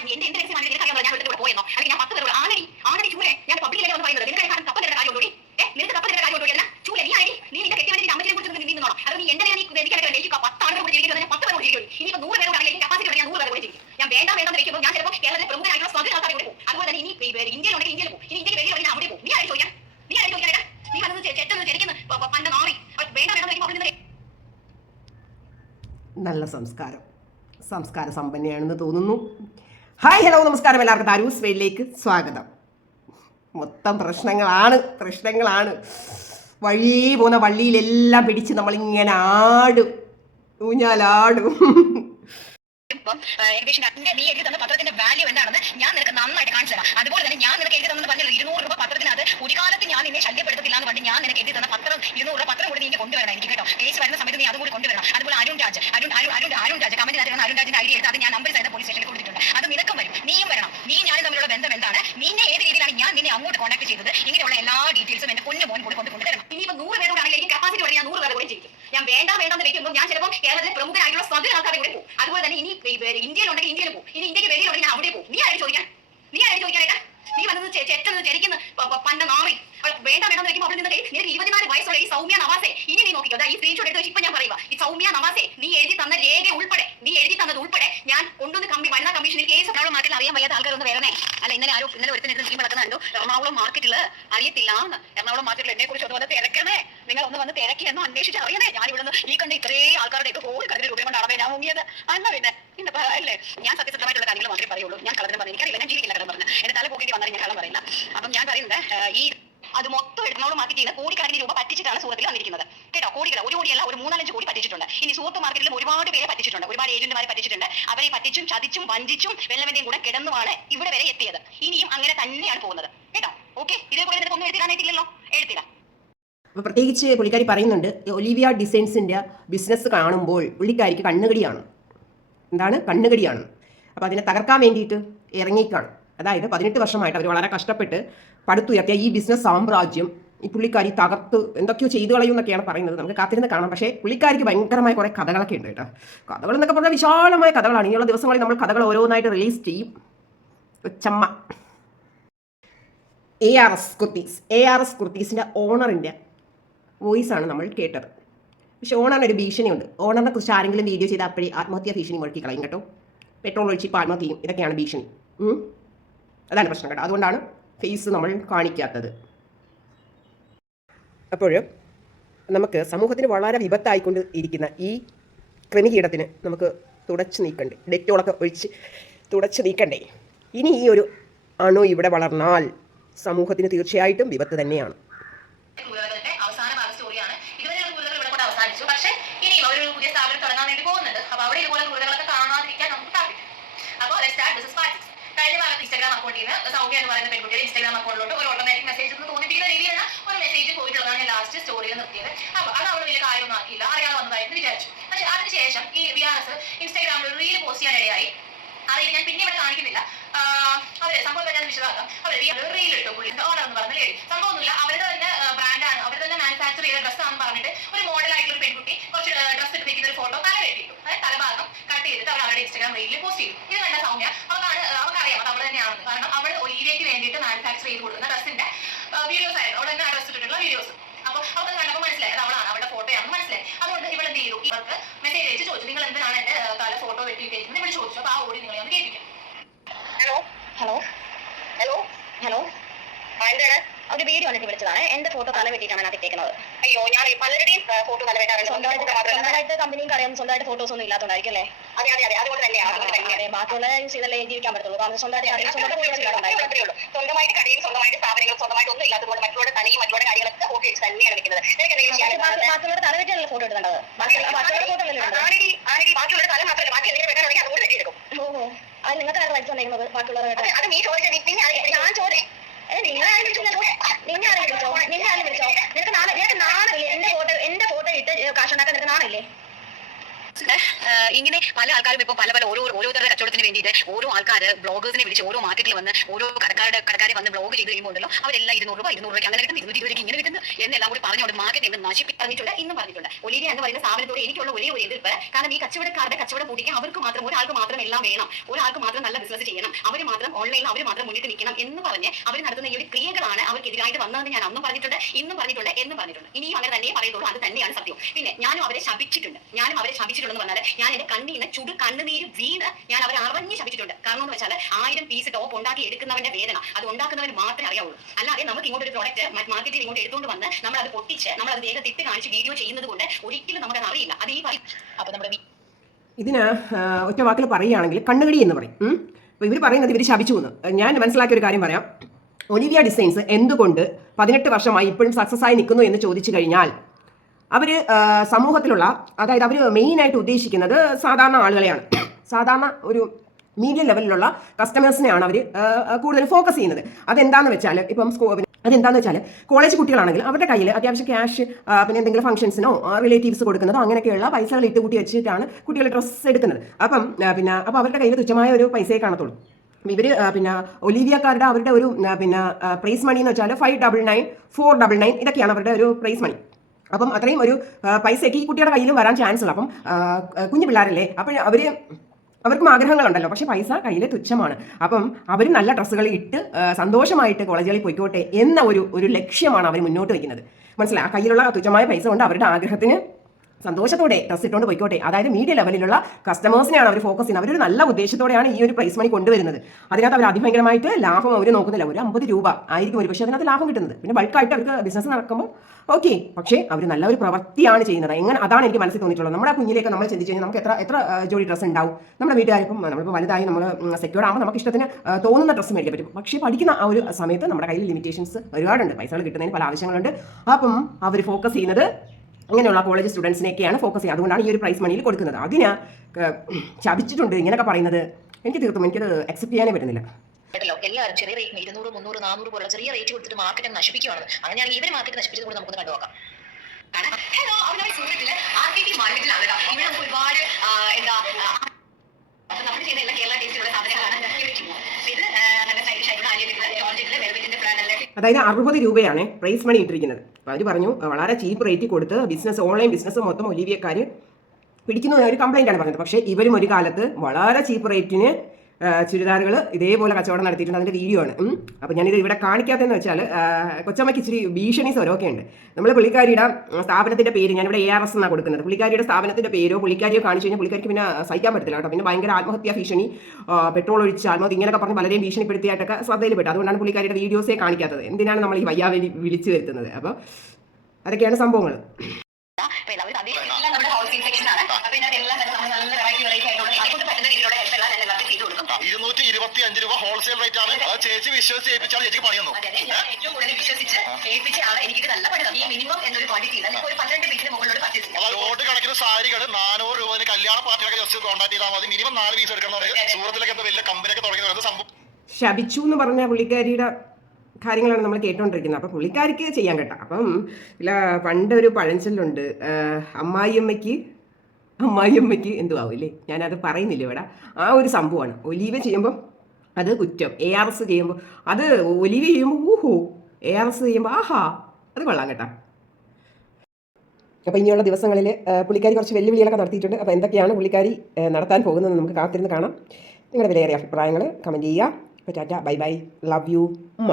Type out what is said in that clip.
എന്റെ എന്റെ ഞാൻ ഇവിടെ പോയെന്നോ അല്ലെങ്കിൽ ഞാൻ 10 പേരോട് ആണടി ചൂരെ ഞാൻ പബ്ലിക്കിലേക്ക് വന്ന് പറയുന്നത് നിനക്ക് കപ്പലിന്റെ കാര്യം കൊണ്ടുപോയി നിനക്ക് കപ്പലിന്റെ കാര്യം കൊണ്ടുപോയി ചൂരെ നീ ആയി നീ നിന്റെ കെട്ടി വേണ്ടി അമ്മച്ചിനെ കുറിച്ച് നീ നിന്നോ അത് നീ എന്റെ എനിക്ക് 10 ആളുകൾ കൂടി ജീവിക്കുന്നത് 10 പേരോട് ജീവിക്കും ഇനിയിപ്പോ 100 പേരോട് അല്ലെങ്കിൽ കപ്പാസിറ്റി ഞാൻ 100 പേരോട് ജീവിക്കും ഞാൻ വേണ്ടെന്ന് വെക്കുമ്പോൾ ഞാൻ ചിലപ്പോൾ കേരളത്തിലെ പ്രമുഖരായിട്ടുള്ള സ്വന്തം ആൾക്കാരെ കൂടെ പോകും അതുപോലെ തന്നെ ഇനി ഇന്ത്യയിലുണ്ടെങ്കിൽ ഇന്ത്യയിൽ പോകും ഇനി ഇന്ത്യക്ക് വെളിയിൽ ഞാൻ അവിടെ പോകും നീ ആയി ചോദിക്കാൻ നീ വന്നത് ചെറ്റത് ചെരിക്കുന്നു പണ്ട് നാറി വേണ്ടെന്ന് വെക്കുമ്പോൾ നല്ല സംസ്കാര സമ്പന്നയാണെന്ന് തോന്നുന്നു. ഹായ് ഹലോ നമസ്കാരം, എല്ലാവർക്കും താരൂസ് വേയിലേക്ക് സ്വാഗതം. മൊത്തം പ്രശ്നങ്ങളാണ്. വഴി പോകുന്ന വള്ളിയിലെല്ലാം പിടിച്ച് നമ്മളിങ്ങനെ ഊഞ്ഞാലാടും. ഏകദേശം നീ എഴുതി തന്ന പത്രത്തിന്റെ വാല്യൂ എന്താണെന്ന് ഞാൻ നിനക്ക് നന്നായിട്ട് കാണിച്ചു തരാം. അതുപോലെ തന്നെ ഞാൻ നിനക്ക് എഴുതി തന്നെ പറഞ്ഞത് 200 രൂപ പത്രത്തിനകത്ത് ഒരു കാലത്ത് ഞാൻ നിന്നെ ശല്യപ്പെടുത്തില്ല എന്ന് പറഞ്ഞ് ഞാൻ നിനക്ക് എഴുതി തന്ന പത്രം 200 രൂപ പത്രം കൂടി നീ കൊണ്ടുവരണം എനിക്ക് കേട്ടോ. കേസ് വരുന്ന സമയത്ത് നീ അതും കൂടി കൊണ്ടുവരണം. അതുപോലെ അരുൺ രാജ് കമന്റിനകത്ത് അരുൺ രാജിന്റെ ഐഡി എടുത്ത് അത് ഞാൻ നമ്പർ സഹിതം പോലീസ് സ്റ്റേഷനിൽ കൊടുത്തിട്ടുണ്ട്. അത് നിനക്കും വരും, നീയും വരണം. നീ ഞാനും തമ്മിലുള്ള ബന്ധം എന്താണ്, നിന്നെ ഏത് രീതിയിലാണ് ഞാൻ നിന്നെ അങ്ങോട്ട് കോൺടാക്ട് ചെയ്തത്, ഇങ്ങനെയുള്ള എല്ലാ ഡീറ്റെയിൽസും എന്റെ പൊന്നു മോൻ കൂടി കൊണ്ടുതരണം. ഇനിയിപ്പോൾ 100 പേരോടാണെങ്കിൽ എനിക്ക് കപ്പാസിറ്റി വരെ ഞാൻ 100 പേരെ കൂടി ചെയ്യും. ഞാൻ വേണ്ടെന്ന് വെക്കുമ്പോൾ ഞാൻ ചിലപ്പോൾ കേരളത്തിലെ പ്രമുഖരായിട്ടുള്ള സ്വന്തം ആൾക്കാരെ കൂടെ പോകും. അതുപോലെ തന്നെ ഇനി ഇന്ത്യയിലുണ്ടെങ്കിൽ ഇന്ത്യയിൽ പോകും ഇനി ഇന്ത്യക്ക് വെളിയിലുണ്ടെങ്കിൽ ഞാൻ അവിടെ പോകും. നീ ആരും ചോദിക്കാനായിട്ട് നീ വന്നത് ചെറ്റത് ചെരിക്കുന്ന പണ്ട് നാറി വേണ്ടെന്ന് വെക്കുമ്പോൾ അവിടെ നിന്ന് നിനക്ക് 24 വയസ്സുള്ള ഈ സൗമ്യ നവാസെ ഇനി നീ നോക്കിക്കോ. ഈ സ്ക്രീൻഷോട്ട് എടുത്ത് വെച്ച് ഇപ്പൊ ഞാൻ പറയുക ഈ സൗമ്യ നവാസെ നീ എഴുതി തന്ന രേഖ ഉൾപ്പെടെ ഞാൻ കൊണ്ടുവന്ന് വനിതാ കമ്മീഷനിൽ കേസ് എറണാകുളം മാർക്കറ്റിൽ അറിയാൻ വയ്യാത്ത ആൾക്കാരൊന്നും വരണേ അല്ല. ഇന്നലെ ഒരുത്തിന് ടീം നടക്കുന്ന കണ്ടു എറണാകുളം മാർക്കറ്റിൽ അറിയത്തില്ല എറണാകുളം മാർക്കറ്റിൽ എന്നെ കുറിച്ച് ഒന്ന് വന്ന് തിരക്കണേ, നിങ്ങൾ ഒന്ന് വന്ന് തിരക്കിയെന്നോ അന്വേഷിച്ച് അറിയണേ. ഞാൻ ഇവിടുന്ന് ഈ കണ്ട ഇത്രയും ആൾക്കാരുടെ കോടിക്കണക്കിന് രൂപ കൊണ്ടാണ് ഞാൻ മുങ്ങിയത്. അല്ല പിന്നെ അല്ലേ ഞാൻ സത്യസന്ധമായിട്ടുള്ള കാര്യങ്ങൾ മാത്രമേ പറയുള്ളൂ. ഞാൻ കള്ളത്തിനും പറഞ്ഞു എനിക്കറിയില്ല, ഞാൻ ജീവിക്കില്ല കള്ളം പറഞ്ഞു എന്റെ തല പോകേണ്ടി വന്നാലും ഞാൻ കള്ളം പറയില്ല. അപ്പം ഞാൻ പറയുന്നത് അത് മൊത്തം എറണാകുളം മാർക്കറ്റിൽ നിന്ന് കോടിക്കണക്കിന് രൂപ പറ്റിച്ചിട്ടാണ് സൂറത്തിൽ വന്നിരിക്കുന്നത് കേട്ടോ. കോടികൾ ഒരു കോടിയല്ല, ഒരു 3-5 കോടി പറ്റിച്ചിട്ടുണ്ട്. ഇനി സൂറത്ത് മാർക്കറ്റിലും ഒരുപാട് പേരെ പറ്റിച്ചിട്ടുണ്ട്, ഒരുപാട് ഏജന്റുമാരെ പറ്റിച്ചിട്ടുണ്ട്. അവരെ പറ്റിച്ചും ചതിച്ചും വഞ്ചിച്ചും വെള്ളവന്റെയും കൂടെ കിടന്നുമാണ് ഇവിടെ വരെ എത്തിയത്. ഇനിയും അങ്ങനെ തന്നെയാണ് പോകുന്നത് കേട്ടോ. ഓക്കെ, ഇതേപോലെ ഒന്നും എഴുതിക്കാനായിട്ടില്ലല്ലോ, എഴുതില്ല. അപ്പോൾ പ്രത്യേകിച്ച് പുള്ളിക്കാരി പറയുന്നുണ്ട്, ഒലിവിയ ഡിസൈൻസിൻ്റെ ബിസിനസ് കാണുമ്പോൾ പുള്ളിക്കാരിക്ക് കണ്ണുകടിയാണ്. അപ്പോൾ അതിനെ തകർക്കാൻ വേണ്ടിയിട്ട് ഇറങ്ങിക്കാണ്. അതായത് 18 വർഷമായിട്ട് അവർ വളരെ കഷ്ടപ്പെട്ട് പടുത്തുയർത്തിയ ഈ ബിസിനസ് സാമ്രാജ്യം ഈ പുള്ളിക്കാരി തകർത്ത് എന്തൊക്കെയോ ചെയ്തു കളയും എന്നൊക്കെയാണ് പറയുന്നത്. നമുക്ക് കാത്തിരുന്ന് കാണാം. പക്ഷേ പുള്ളിക്കാരിക്ക് ഭയങ്കരമായ കുറേ കഥകളൊക്കെ ഉണ്ട് കേട്ടോ. കഥകൾ എന്നൊക്കെ പറഞ്ഞാൽ വിശാലമായ കഥകളാണ്. ഇനിയുള്ള ദിവസങ്ങളിൽ നമ്മൾ കഥകൾ ഓരോന്നായിട്ട് റിലീസ് ചെയ്യും. ചമ്മ ARS കുർത്തീസിൻ്റെ ഓണറിൻ്റെ വോയിസാണ് നമ്മൾ കേട്ടത്. പക്ഷെ ഓണറിനൊരു ഭീഷണിയുണ്ട്. ഓണറിനെ കുറിച്ച് ആരെങ്കിലും വീഡിയോ ചെയ്താൽ അപ്പോഴേ ആത്മഹത്യാ ഭീഷണി മുഴക്കി കളയും കേട്ടോ. പെട്രോൾ ഒഴിച്ച് ഇപ്പോൾ ആത്മഹത്യ ചെയ്യും. ഇതൊക്കെയാണ് ഭീഷണി. അതാണ് പ്രശ്നം കേട്ടോ. അതുകൊണ്ടാണ് ഫേസ് നമ്മൾ കാണിക്കാത്തത്. അപ്പോൾ നമുക്ക് സമൂഹത്തിന് വളരെ വിപത്തായിക്കൊണ്ട് ഇരിക്കുന്ന ഈ കൃമികീടത്തിന് നമുക്ക് തുടച്ച് നീക്കണ്ടേ, ഡെറ്റോളൊക്കെ ഒഴിച്ച് തുടച്ച് നീക്കണ്ടേ. ഇനി ഈ ഒരു അണു ഇവിടെ വളർന്നാൽ സമൂഹത്തിന് തീർച്ചയായിട്ടും വിപത്ത് തന്നെയാണ്. പക്ഷേ ഇനി ഒരു പുതിയ സ്ഥാപനം തുടങ്ങാൻ വേണ്ടി പോകുന്നുണ്ട്. അപ്പോൾ അവിടെ ഇതുപോലെ കൂടുതലൊക്കെ കാണാതിരിക്കാൻ നമുക്ക് സാധിക്കും. അപ്പോൾ കഴിഞ്ഞ ഭാഗത്ത് ഇൻസ്റ്റാഗ്രാം അക്കൗണ്ടിൽ നിന്ന് സൗമ്യ എന്ന് പറയുന്ന പെൺകുട്ടിയുടെ ഇൻസ്റ്റാഗ്രാം അക്കൗണ്ടിലോട്ട് ഒരു ഓട്ടോമാറ്റിക് മെസ്സേജ് എന്ന് തോന്നിപ്പിക്കുന്ന രീതിയിലുള്ള ഒരു മെസ്സേജ് പോയിട്ടുള്ളതാണ് ലാസ്റ്റ് സ്റ്റോറിയിൽ നിർത്തിയത്. അപ്പോൾ അത് അവൾ വലിയ കാര്യമൊന്നും ആക്കിയില്ല, അറിയാതെ വന്നതായിരുന്നു വിചാരിച്ചു. പക്ഷെ അതിനുശേഷം ഈ വിയാസ് ഇൻസ്റ്റാഗ്രാമിൽ റീൽ പോസ്റ്റ് ചെയ്യാനിടയായി. അറിയില്ല, ഞാൻ പിന്നെ ഇവിടെ കാണിക്കുന്നില്ല. അവര് സംഭവം ഞാൻ വിശദമാക്കാം. അവർ റീൽ ഇട്ടു പുള്ളി ഓണർ എന്ന് പറഞ്ഞ ലേഡി. സംഭവമൊന്നുമില്ല, അവരുടെ തന്നെ ബ്രാൻഡാണ്, അവർ തന്നെ മാനുഫാക്ചർ ചെയ്ത ഡ്രസ്സാണെന്ന് പറഞ്ഞിട്ട് ഒരു മോഡലായിട്ടുള്ള ഒരു പെൺകുട്ടി കുറച്ച് ഡ്രസ്സ് ഇട്ടിരിക്കുന്ന ഒരു ഫോട്ടോ തല കെട്ടിട്ടു. അതായത് തലഭാഗം കട്ട് ചെയ്തിട്ട് അവർ അവരുടെ ഇൻസ്റ്റാഗ്രാം റീലിൽ പോസ്റ്റ് ചെയ്തു. ഇത് കണ്ട സൗമ്യ അവർക്കറിയാം അത് അവൾ തന്നെയാണെന്ന്. കാരണം അവൾ ഒലിവിയയ്ക്ക് വേണ്ടിയിട്ട് മാനുഫാക്ചർ ചെയ്ത് കൊടുക്കുന്ന ഡ്രസ്സിന്റെ വീഡിയോസ് ആയിരുന്നു, അവൾ തന്നെ ഡ്രസ് ഇട്ടിട്ടുള്ള വീഡിയോസ്. അപ്പോൾ അവർക്ക് കണ്ടപ്പോൾ മനസ്സിലായി അത് അവളാണ്, അവളുടെ ഫോട്ടോയാണെന്ന് മനസ്സിലായി. അതുകൊണ്ട് ഇവൾ എന്ത് ചെയ്തു, ഇവർക്ക് മെസ്സേജ് അയച്ച് ചോദിച്ചു, നിങ്ങൾ എന്തിനാണ് എന്റെ തല ഫോട്ടോ വെട്ടിയിട്ടിരിക്കുന്നത് ഇവിടെ ചോദിച്ചു. അപ്പോൾ ആ ഓടി നിങ്ങളെ ഒന്ന് കേൾപ്പിക്കാം. ഹലോ എന്താണ് ഒരു വീഡിയോ വന്നിട്ട് വിളിച്ചതാണ്. എന്റെ ഫോട്ടോ തല വെട്ടിയിട്ടാണ് അതിനകത്ത് ഇട്ടേക്കുന്നത്. അയ്യോ, ഞാൻ പലരുടെയും ഫോട്ടോ തല വെട്ടാറുണ്ട്. സ്വന്തമായിട്ട് കമ്പനിയും അറിയാം, സ്വന്തമായിട്ട് ഫോട്ടോസ് ഒന്നും ഇല്ലാത്തതുകൊണ്ടായിരിക്കും അല്ലേ? അതെ, അതുകൊണ്ട് തന്നെയാണ്. ബാക്കിയുള്ള യൂസ് ചെയ്തല്ലേ ജീവിക്കാൻ പറ്റുള്ളൂ. കാരണം സ്വന്തമായിട്ട് സ്വന്തമായിട്ട് കടയും സ്വന്തമായിട്ട് സ്ഥാപനങ്ങളും സ്വന്തമായിട്ട് ഒന്നും ഇല്ലാത്തതുകൊണ്ട് മറ്റുള്ള തലയും മറ്റുള്ള കാര്യങ്ങളൊക്കെ ഫോട്ടോ വെച്ച് തന്നെയാണ് എടുക്കുന്നത്. ബാക്കിയുള്ള തല വെച്ചാണല്ലോ ഫോട്ടോ എടുക്കേണ്ടത്. ബാക്കിയുള്ള ഫോട്ടോ ബാക്കിയുള്ള തല മാത്രമല്ല, ബാക്കി എന്തെങ്കിലും വെട്ടാണെങ്കിൽ അതുകൊണ്ട് വെട്ടിയെടുക്കും. ഓഹോ, അത് നിങ്ങൾക്ക് ആരും വലിച്ചുകൊണ്ടിരിക്കുന്നത് ബാക്കിയുള്ളവർ? അത് നീ ചോദിച്ചാൽ ഞാൻ ചോദിച്ചു നിന്നെ ആരും വിളിച്ചോ? നിനക്ക് നാളെ എന്റെ ഫോട്ടോ ഇട്ട് കാശുണ്ടാക്കാൻ നിനക്ക് നാളല്ലേ? ഇങ്ങനെ പല ആൾക്കാരും ഇപ്പോൾ പല ഓരോരുത്തരുടെ കച്ചവടത്തിന് വേണ്ടിയിട്ട് ഓരോ ആൾക്കാർ ബ്ലോഗേഴ്സിനെ വിളിച്ച് ഓരോ മാർക്കറ്റിൽ വന്ന് ഓരോ കടക്കാരെ വന്ന് ബ്ലോഗ് ചെയ്ത് കഴിയുമ്പോഴല്ലോ അവരെല്ലാം 200 രൂപ അങ്ങനെ കിട്ടുന്നു 220 രൂപയ്ക്ക് ഇങ്ങനെ കിട്ടുന്നു എന്നെല്ലാം കൂടി പറഞ്ഞുകൊണ്ട് മാർക്കറ്റ് എന്ന് പറഞ്ഞിട്ടുണ്ട് ഇന്നും പറഞ്ഞിട്ടുണ്ട്. ഒലിവിയ എന്ന് പറയുന്ന സ്ഥാപനത്തോട് എനിക്കുള്ള ഒരേ ഒരു എതിർപ്പ്, കാരണം ഈ കച്ചവടക്കാരുടെ കച്ചവടം കൂട്ടിക്കാൻ ഒരാൾക്ക് മാത്രം എല്ലാം വേണം, ഒരാൾക്ക് മാത്രം നല്ല ബിസിനസ് ചെയ്യണം, അവർ മാത്രം ഓൺലൈനിൽ അവർ മാത്രം മുന്നിട്ട് നിൽക്കണം എന്ന് പറഞ്ഞ് അവർ നടത്തുന്ന ഈ ഒരു ക്രിയകളാണ് അവർക്കെതിരായിട്ട് വന്നതെന്ന് ഞാൻ അന്നും പറഞ്ഞിട്ടുണ്ട്, ഇന്നും പറഞ്ഞിട്ടുണ്ട്, എന്നും പറഞ്ഞിട്ടുണ്ട്. ഇനിയും അങ്ങനെ തന്നെ പറയുള്ളൂ, അത് തന്നെയാണ് സത്യം. പിന്നെ ഞാനും അവരെ ശപിച്ചിട്ടുണ്ടെന്ന് പറഞ്ഞാൽ ഞാൻ എന്റെ കണ്ണീന്ന് കണ്ണുനീര് വീണ് ഞാൻ അവരെ അറിഞ്ഞ് ശപിച്ചിട്ടുണ്ട്. കാരണം എന്ന് വെച്ചാൽ 1000 പീസ് ടോപ്പ് ഉണ്ടാക്കി എടുക്കുന്നവന്റെ വേദന അത് ഉണ്ടാക്കുന്നവന് മാത്രമേ അറിയാവുള്ളൂ. അല്ലാതെ നമുക്ക് ഇങ്ങോട്ട് ഒരു പ്രോഡക്റ്റ് മാർക്കറ്റിൽ ഇങ്ങോട്ട് എടുത്തുകൊണ്ട് വന്ന് നമ്മൾ അത് പൊട്ടിച്ച് നമ്മൾ അത് വേഗം തിട്ട് കാണിച്ച് വീഡിയോ ചെയ്യുന്നത് കൊണ്ട് ഒരിക്കലും നമുക്കത് അറിയില്ല. അത് ഈ അപ്പൊ നമ്മുടെ ഇതിന് ഒറ്റ വാക്കിൽ പറയുകയാണെങ്കിൽ കണ്ണുകടി എന്ന് പറയും. അപ്പോൾ ഇവർ പറയുന്നത് ഇവർ ശപിച്ചു എന്ന്. ഞാൻ മനസ്സിലാക്കിയ ഒരു കാര്യം പറയാം. ഒലിവിയ ഡിസൈൻസ് എന്തുകൊണ്ട് 18 വർഷമായി ഇപ്പോഴും സക്സസ് ആയി നിൽക്കുന്നു എന്ന് ചോദിച്ചു കഴിഞ്ഞാൽ അവർ സമൂഹത്തിലുള്ള, അതായത് അവർ മെയിനായിട്ട് ഉദ്ദേശിക്കുന്നത് സാധാരണ ആളുകളെയാണ്, സാധാരണ ഒരു മീഡിയം ലെവലിലുള്ള കസ്റ്റമേഴ്സിനെയാണ് അവർ കൂടുതൽ ഫോക്കസ് ചെയ്യുന്നത്. അതെന്താണെന്ന് വെച്ചാൽ കോളേജ് കുട്ടികളാണെങ്കിൽ അവരുടെ കയ്യിൽ അത്യാവശ്യം ക്യാഷ്, പിന്നെ എന്തെങ്കിലും ഫംഗ്ഷൻസിനോ റിലേറ്റീവ്സ് കൊടുക്കുന്നതോ അങ്ങനെയൊക്കെയുള്ള പൈസകൾ ഇട്ടുകൂട്ടി വെച്ചിട്ടാണ് കുട്ടികൾ ഡ്രസ്സ് എടുക്കുന്നത്. അപ്പോൾ അവരുടെ കയ്യിൽ തുച്ഛമായ ഒരു പൈസയെ കാണത്തുള്ളൂ. ഇവർ ഒലിവിയക്കാരുടെ അവരുടെ ഒരു പ്രൈസ് മണി എന്ന് വെച്ചാൽ 599, 499 ഇതൊക്കെയാണ് അവരുടെ ഒരു പ്രൈസ് മണി. അപ്പം അത്രയും ഒരു പൈസയ്ക്ക് ഈ കുട്ടിയുടെ കയ്യിലും വരാൻ ചാൻസ് ഉള്ളു. അപ്പം കുഞ്ഞു പിള്ളേരല്ലേ, അപ്പോൾ അവർക്കും ആഗ്രഹങ്ങളുണ്ടല്ലോ, പക്ഷെ പൈസ കയ്യിൽ തുച്ഛമാണ്. അപ്പം അവർ നല്ല ഡ്രസ്സുകൾ ഇട്ട് സന്തോഷമായിട്ട് കോളേജുകളിൽ പോയിക്കോട്ടെ എന്ന ഒരു ലക്ഷ്യമാണ് അവർ മുന്നോട്ട് വയ്ക്കുന്നത്. മനസ്സിലായി? ആ കയ്യിലുള്ള തുച്ഛമായ പൈസ കൊണ്ട് അവരുടെ ആഗ്രഹത്തിന് സന്തോഷത്തോടെ ഡ്രസ് ഇട്ടുകൊണ്ട് പോയിക്കോട്ടെ. അതായത് മീഡിയ ലെവലിലുള്ള കസ്റ്റമേഴ്സിനെയാണ് അവർ ഫോക്കസ് ചെയ്യുന്നത്. അവരൊരു നല്ല ഉദ്ദേശത്തോടെയാണ് ഈ ഒരു പ്രൈസ് മണി കൊണ്ടുവരുന്നത്. അതിനകത്ത് അവർ അതിഭയങ്കരമായിട്ട് ലാഭം അവർ നോക്കുന്നില്ല. ഒരു 50 രൂപ ആയിരിക്കും പക്ഷേ അതിനകത്ത് ലാഭം കിട്ടുന്നത്. പിന്നെ ബൾക്കായിട്ട് അവർക്ക് ബിസിനസ് നടക്കുമ്പോൾ ഓക്കെ, പക്ഷേ അവർ നല്ല ഒരു പ്രവൃത്തിയാണ് ചെയ്യുന്നത്. അതാണ് എനിക്ക് മനസ്സിൽ തോന്നിയിട്ടുള്ളത്. നമ്മുടെ കുഞ്ഞിലേക്ക് നമ്മൾ ചിന്തിച്ച് കഴിഞ്ഞാൽ നമുക്ക് എത്ര ജോഡി ഡ്രസ്സ് ഉണ്ടാവും. നമ്മുടെ വീട്ടുകാരിപ്പം നമ്മളിപ്പോൾ വലുതായി നമ്മൾ സെക്യൂർഡ് ആകുമ്പോൾ നമുക്ക് ഇഷ്ടത്തിന് തോന്നുന്ന ഡ്രസ്സ് മേടിക്കാൻ പറ്റും. പക്ഷേ പഠിക്കുന്ന ആ ഒരു സമയത്ത് നമ്മുടെ കയ്യിൽ ലിമിറ്റേഷൻസ് ഒരുപാടുണ്ട്. പൈസകൾ കിട്ടുന്നതിന് പല ആവശ്യങ്ങളുണ്ട്. അപ്പം അവർ ഫോക്കസ് ചെയ്യുന്നത് ഇങ്ങനെയുള്ള കോളേജ് സ്റ്റുഡൻസിനെയൊക്കെയാണ് ഫോക്കസ് ചെയ്യുക. അതുകൊണ്ടാണ് ഈ ഒരു പ്രൈസ് മണിയിൽ കൊടുക്കുന്നത്. അതിന് ശപിച്ചിട്ടുണ്ട് ഇങ്ങനെയൊക്കെ പറയുന്നത്. എനിക്കത് അക്സെപ്റ്റ് ചെയ്യാനേ പറ്റുന്നില്ല. എല്ലാവരും ചെറിയ റേറ്റ് 200, 300, 400 പോലുള്ള ചെറിയ റേറ്റ് കൊടുത്തിട്ട് മാർക്കറ്റ് നശിപ്പിക്കുകയാണ്. അങ്ങനെയാണെങ്കിൽ ഇവരെ മാർക്കറ്റ് നശിപ്പിച്ചത് കൂടെ നമുക്കൊന്ന് കണ്ടുനോക്കാം. ഹലോ, അവരുടെ സൂറത്തില് RTT മാർക്കറ്റിലാണ് ഇവിടെ നമുക്ക് ഒരുപാട് നമ്മൾ ചെയ്യുന്ന എല്ലാ കേരള ടേസ്റ്റിലുള്ള സാധനങ്ങളാണ് ഇത് നല്ല സ്റ്റൈലിഷ് ആയിട്ടുള്ള വെൽവെറ്റിന്റെ ബ്രാൻഡ്. അതായത് 60 രൂപയാണ് പ്രൈസ് മണി ഇട്ടിരിക്കുന്നത്. അപ്പോൾ അവർ പറഞ്ഞു വളരെ ചീപ്പ് റേറ്റ് കൊടുത്ത് ബിസിനസ്, ഓൺലൈൻ ബിസിനസ് മൊത്തം ഒലിവിയക്കാർ പിടിക്കുന്ന ഒരു കംപ്ലൈൻ്റ് ആണ് പറഞ്ഞത്. പക്ഷേ ഇവരും ഒരു കാലത്ത് വളരെ ചീപ്പ് റേറ്റിന് ചുരിദാറുകൾ ഇതേപോലെ കച്ചവടം നടത്തിയിട്ടുണ്ട്. അതിൻ്റെ വീഡിയോ ആണ്. അപ്പോൾ ഞാനിത് ഇവിടെ കാണിക്കാത്തതെന്ന് വെച്ചാൽ കൊച്ചമ്മയ്ക്ക് ഇച്ചിരി ഭീഷണി സ്വരമൊക്കെ ഉണ്ട്. നമ്മൾ പുള്ളിക്കാരിയുടെ സ്ഥാപനത്തിൻ്റെ പേര് ഞാനിവിടെ ARS എന്നാണ് കൊടുക്കുന്നത്. പുള്ളിക്കാരിയുടെ സ്ഥാപനത്തിൻ്റെ പേരോ പുള്ളിക്കാരിയോ കാണിച്ചു കഴിഞ്ഞാൽ പുള്ളിക്കാരിക്ക് പിന്നെ സഹിക്കാൻ പറ്റില്ല കേട്ടോ. പിന്നെ ഭയങ്കര ആത്മഹത്യാ ഭീഷണി, പെട്രോൾ ഒഴിച്ച് ആത്മഹത്യ ഇങ്ങനെയൊക്കെ പറഞ്ഞ് പലരെയും ഭീഷണിപ്പെടുത്തിയായിട്ടൊക്കെ ശ്രദ്ധയിൽപ്പെട്ടു. അതുകൊണ്ടാണ് പുള്ളിക്കാരിയുടെ വീഡിയോസേ കാണിക്കാത്തത്. എന്തിനാണ് നമ്മൾ ഈ വയ്യാവലി വിളിച്ചു വരുത്തുന്നത്? അപ്പോൾ അതൊക്കെയാണ് സംഭവങ്ങൾ. രൂപ ഹോൾസെയിൽ റേറ്റ് ആണ്. അത് ചേച്ചി വിശ്വസിച്ച് ഏൽപ്പിച്ചാൽ ചേച്ചിക്ക് പണി തന്നു. ഏറ്റവും കൂടുതൽ വിശ്വസിച്ച് ഏൽപ്പിച്ച ആളെ എനിക്ക് നല്ല പണി തന്നു. ഈ മിനിമം എന്നൊരു ക്വാണ്ടിറ്റി ഒരു 12 പീസിന് മുകളിലോട് പർച്ചേസ് ചെയ്യാം. ലോഡ് കണക്കിന് സാരികൾ 400 രൂപ കല്യാണ പാർട്ടിയൊക്കെ ജസ്റ്റ് കോൺടാക്ട് ചെയ്താൽ മതി. മിനിമം 4 പീസ് എടുക്കണം. സൂറത്തിലൊക്കെ വലിയ കമ്പനിയൊക്കെ തുടങ്ങി സംഭവം ശപിച്ചു എന്ന് പറഞ്ഞ പുള്ളിക്കാരിയുടെ കാര്യങ്ങളാണ് നമ്മൾ കേട്ടോണ്ടിരിക്കുന്നത്. അപ്പം പുള്ളിക്കാരിക്ക് ചെയ്യാൻ കേട്ടോ. അപ്പം ഇല്ല, പണ്ടൊരു പഴഞ്ചൊല്ലുണ്ട്, അമ്മായിയമ്മയ്ക്ക് എന്തുവാവും ഇല്ലേ, ഞാനത് പറയുന്നില്ല ഇവിടെ. ആ ഒരു സംഭവമാണ്. ഒലിവ ചെയ്യുമ്പോൾ അത് കുറ്റം, ARS ചെയ്യുമ്പോൾ അത് ഒലിവ ചെയ്യുമ്പോൾ ഊഹോ, ARS ചെയ്യുമ്പോൾ ആഹാ, അത് കൊള്ളാം കേട്ടോ. അപ്പോൾ ഇനിയുള്ള ദിവസങ്ങളിൽ പുള്ളിക്കാരി കുറച്ച് വെല്ലുവിളികളൊക്കെ നടത്തിയിട്ടുണ്ട്. അപ്പോൾ എന്തൊക്കെയാണ് പുള്ളിക്കാരി നടത്താൻ പോകുന്നത് നമുക്ക് കാത്തിരുന്ന് കാണാം. നിങ്ങളുടെ വിലയേറിയ അഭിപ്രായങ്ങൾ കമൻറ്റ് ചെയ്യുക. അപ്പോൾ Tata, bye bye, love you, ഉമ്മ.